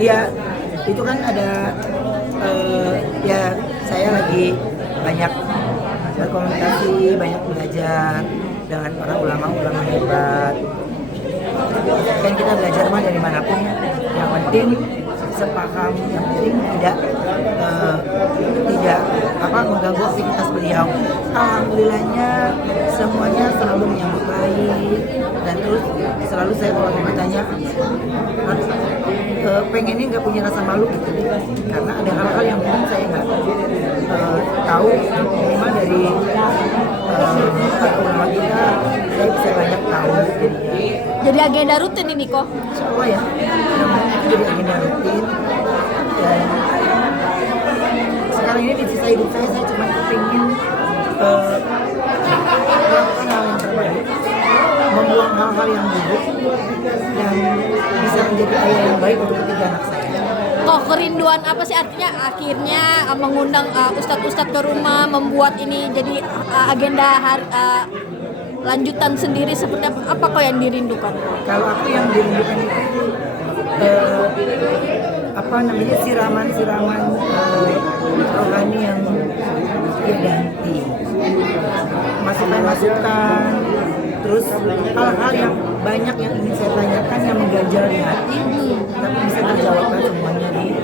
Iya, itu kan ada ya saya lagi banyak berkomunikasi, banyak belajar dengan para ulama-ulama hebat. Kan kita belajar mah dari manapun ya. Yang penting sepaham, yang penting tidak mengganggu aktivitas beliau. Alhamdulillahnya semuanya selalu menyambut baik dan terus selalu saya kalau ditanya pengennya nggak punya rasa malu gitu karena ada hal-hal yang mungkin saya nggak tahu minimal dari ulama kita saya bisa banyak tahu Jadi agenda rutin ini kok. insya Allah ya mudah-mudahan itu jadi agenda rutin dan sekarang ini di sisa hidup saya cuma kepingin melakukan hal yang terbaik, membuang hal-hal yang buruk dan bisa menjadi ayah yang baik untuk ketiga anak saya. Kok kerinduan apa sih artinya akhirnya mengundang ustadz-ustadz ke rumah, membuat ini jadi agenda lanjutan sendiri seperti apa kok yang dirindukan? Kalau aku yang dirindukan itu siraman-siraman rohani yang tiada henti, masukan-masukan, terus hal-hal yang banyak yang ingin saya tanyakan yang mengganjal di hati, tapi bisa terjawabkan semuanya di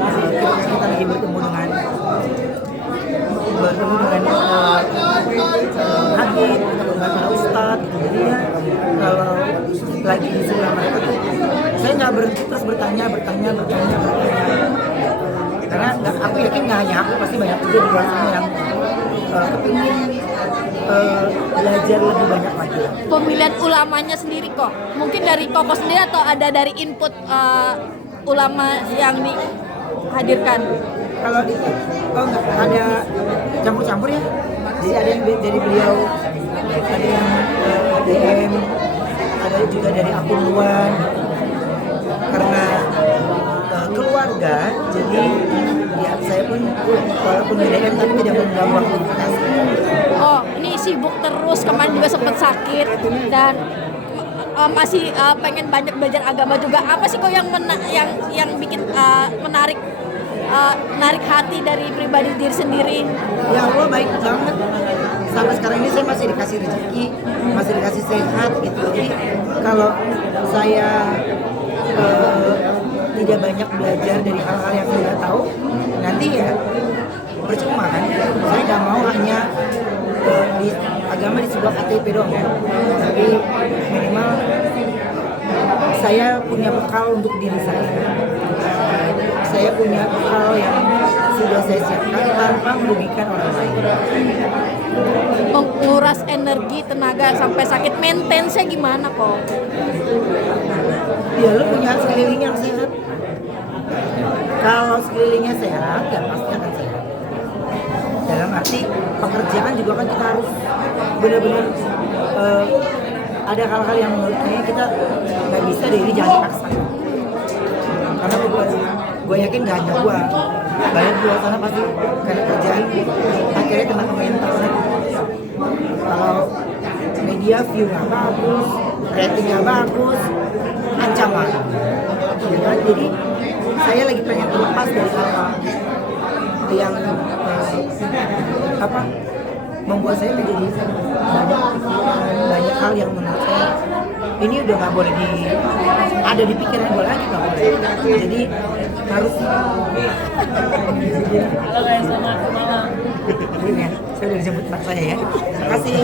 ketika kita lagi bertemu dengan Habib atau dengan para ustadz gitu. Jadi ya kalau lagi di sebelah mereka tuh saya nggak berhenti terus bertanya karena aku yakin nggak hanya aku, pasti banyak juga di luar sana yang kepingin belajar lebih banyak lagi. Pemilihan ulamanya sendiri kok, mungkin dari Koko sendiri atau ada dari input ulama yang dihadirkan? Kalau enggak ada campur-campur ya. Jadi ada yang dari beliau, ada yang DM, ada juga dari akun luar. Karena keluarga, jadi ya saya pun walaupun di DM tapi tidak mengganggu aktivitas. Oh, ini sibuk terus, kemarin juga sempat sakit dan masih pengen banyak belajar agama juga. Apa sih kok yang bikin menarik hati dari pribadi diri sendiri? Ya Allah baik banget. Sampai sekarang ini saya masih dikasih rezeki, masih dikasih sehat gitu. Jadi kalau saya tidak banyak belajar dari hal-hal yang saya tahu, nanti ya percuma kan. Saya nggak mau hanya di agama di sebuah KTP doang ya. Tapi minimal saya punya bekal untuk diri saya. Saya punya bekal yang sudah saya siapkan tanpa merugikan orang lain. Menguras energi, tenaga sampai sakit, maintenance-nya gimana kok? Ya lu punya sekeliling yang sehat. Kalau sekelilingnya sehat, ya pasti akan sehat. Dalam arti pekerjaan juga kan kita harus benar-benar ada hal-hal yang menurut saya kita nggak bisa diri jangan dipaksa. Karena gue yakin gak hanya gue, banyak di luar sana pasti karena kerjaan akhirnya kena ke mental. Kalau media view nggak bagus, ratingnya bagus, ancaman. Ya kan? Jadi saya lagi pengen terlepas dari hal-hal yang membuat saya menjadi banyak hal yang menurut saya ini udah nggak boleh ada di pikiran gue lagi, nggak boleh. Jadi harus Halo guys, selamat malam. ini ya, saya udah dijemput anak saya ya. Terima kasih.